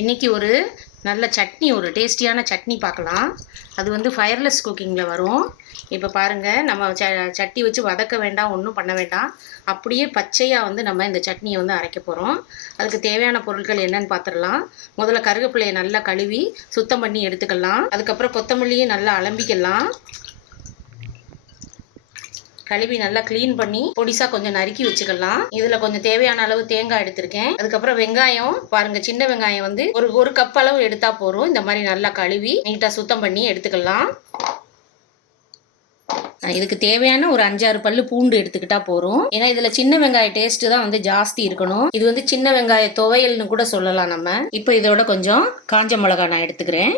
இன்றைக்கி ஒரு நல்ல சட்னி, ஒரு டேஸ்டியான சட்னி பார்க்கலாம். அது வந்து ஃபயர்லெஸ் குக்கிங்கில் வரும். இப்போ பாருங்கள், நம்ம சட்டி வச்சு வதக்க வேண்டாம், ஒன்றும் பண்ண வேண்டாம். அப்படியே பச்சையாக வந்து நம்ம இந்த சட்னியை வந்து அரைக்க போகிறோம். அதுக்கு தேவையான பொருட்கள் என்னென்னு பார்த்துடலாம். முதல்ல கருவேப்பிலையை நல்லா கழுவி சுத்தம் பண்ணி எடுத்துக்கலாம். அதுக்கப்புறம் கொத்தமல்லியை நல்லா அலம்பிக்கலாம். கழுவி நல்லா க்ளீன் பண்ணி பொடிசா கொஞ்சம் நறுக்கி வச்சுக்கலாம். இதுல கொஞ்சம் தேவையான அளவு தேங்காய் எடுத்திருக்கேன். அதுக்கப்புறம் வெங்காயம் பாருங்க, சின்ன வெங்காயம் வந்து ஒரு கப் அளவு எடுத்தா போறோம். இந்த மாதிரி நல்லா கழுவி நீட்டா சுத்தம் பண்ணி எடுத்துக்கலாம். இதுக்கு தேவையான ஒரு 5-6 பல்லு பூண்டு எடுத்துக்கிட்டா போறோம். ஏன்னா இதுல சின்ன வெங்காய டேஸ்ட் தான் வந்து ஜாஸ்தி இருக்கணும். இது வந்து சின்ன வெங்காய துவையல்னு கூட சொல்லலாம் நம்ம. இப்போ இதோட கொஞ்சம் காஞ்ச மிளகாய் நான் எடுத்துக்கிறேன்.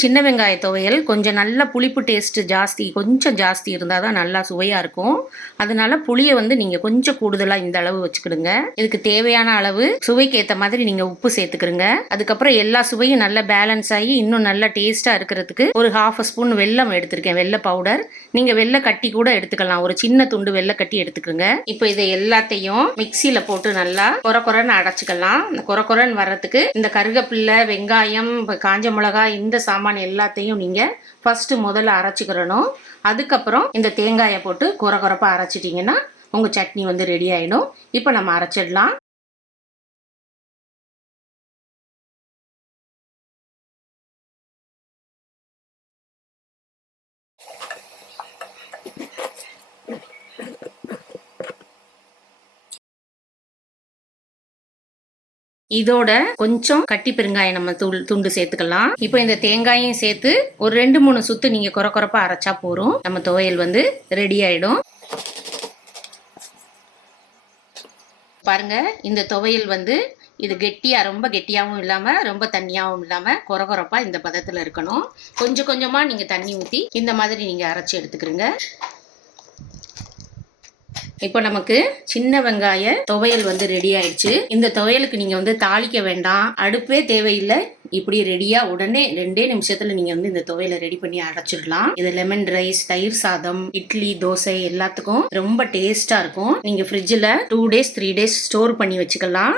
சின்ன வெங்காய துவையல் கொஞ்சம் நல்ல புளிப்பு டேஸ்ட்டு கொஞ்சம் ஜாஸ்தி இருந்தால் தான் நல்லா சுவையாக இருக்கும். அதனால புளியை வந்து நீங்கள் கொஞ்சம் கூடுதலாக இந்த அளவு வச்சுக்கிடுங்க. இதுக்கு தேவையான அளவு சுவைக்கு ஏற்ற மாதிரி நீங்கள் உப்பு சேர்த்துக்கிடுங்க. அதுக்கப்புறம் எல்லா சுவையும் நல்லா பேலன்ஸ் ஆகி இன்னும் நல்லா டேஸ்ட்டாக இருக்கிறதுக்கு ஒரு 1/2 ஸ்பூன் வெல்லம் எடுத்திருக்கேன், வெள்ளை பவுடர். நீங்கள் வெள்ளை கட்டி கூட எடுத்துக்கலாம், ஒரு சின்ன துண்டு வெள்ளை கட்டி எடுத்துக்கோங்க. இப்போ இதை எல்லாத்தையும் மிக்சியில் போட்டு நல்லா கொரன்னு அடைச்சிக்கலாம். இந்த கொரன்னு வர்றதுக்கு இந்த கருவேப்பிலை, வெங்காயம், காஞ்ச மிளகாய், இந்த சாமான் எல்லாத்தையும் நீங்க ஃபர்ஸ்ட் முதல்ல அரைச்சிக்கிறணும். அதுக்கப்புறம் இந்த தேங்காயை போட்டு கொரப்பா அரைச்சிட்டீங்கன்னா உங்க சட்னி வந்து ரெடி ஆயிடும். இப்போ நம்ம அரைச்சிடலாம். இதோட கொஞ்சம் கட்டி பெருங்காயம் நம்ம துண்டு சேர்த்துக்கலாம். இப்போ இந்த தேங்காயும் சேர்த்து ஒரு 2-3 சுத்து நீங்க கொரப்பா அரைச்சா போறோம். நம்ம துவையல் வந்து ரெடி ஆயிடும். பாருங்க, இந்த துவையல் வந்து இது கெட்டியா, ரொம்ப கெட்டியாகவும் இல்லாம ரொம்ப தண்ணியாகவும் இல்லாம கொரப்பா இந்த பதத்துல இருக்கணும். கொஞ்சம் கொஞ்சமா நீங்க தண்ணி ஊற்றி இந்த மாதிரி நீங்க அரைச்சி எடுத்துக்கிறீங்க. இப்போ நமக்கு சின்ன வெங்காய துவையல் வந்து ரெடி ஆயிடுச்சு. இந்த துவையலுக்கு நீங்க வந்து தாளிக்க வேண்டாம், அடுப்பே தேவையில்லை. இப்படி ரெடியா உடனே 2 நிமிஷத்துல நீங்க வந்து இந்த துவையலை ரெடி பண்ணி அரைச்சிடலாம். இது லெமன் ரைஸ், தயிர் சாதம், இட்லி, தோசை எல்லாத்துக்கும் ரொம்ப டேஸ்டா இருக்கும். நீங்க ஃப்ரிட்ஜில் 2 days 3 days ஸ்டோர் பண்ணி வச்சுக்கலாம்.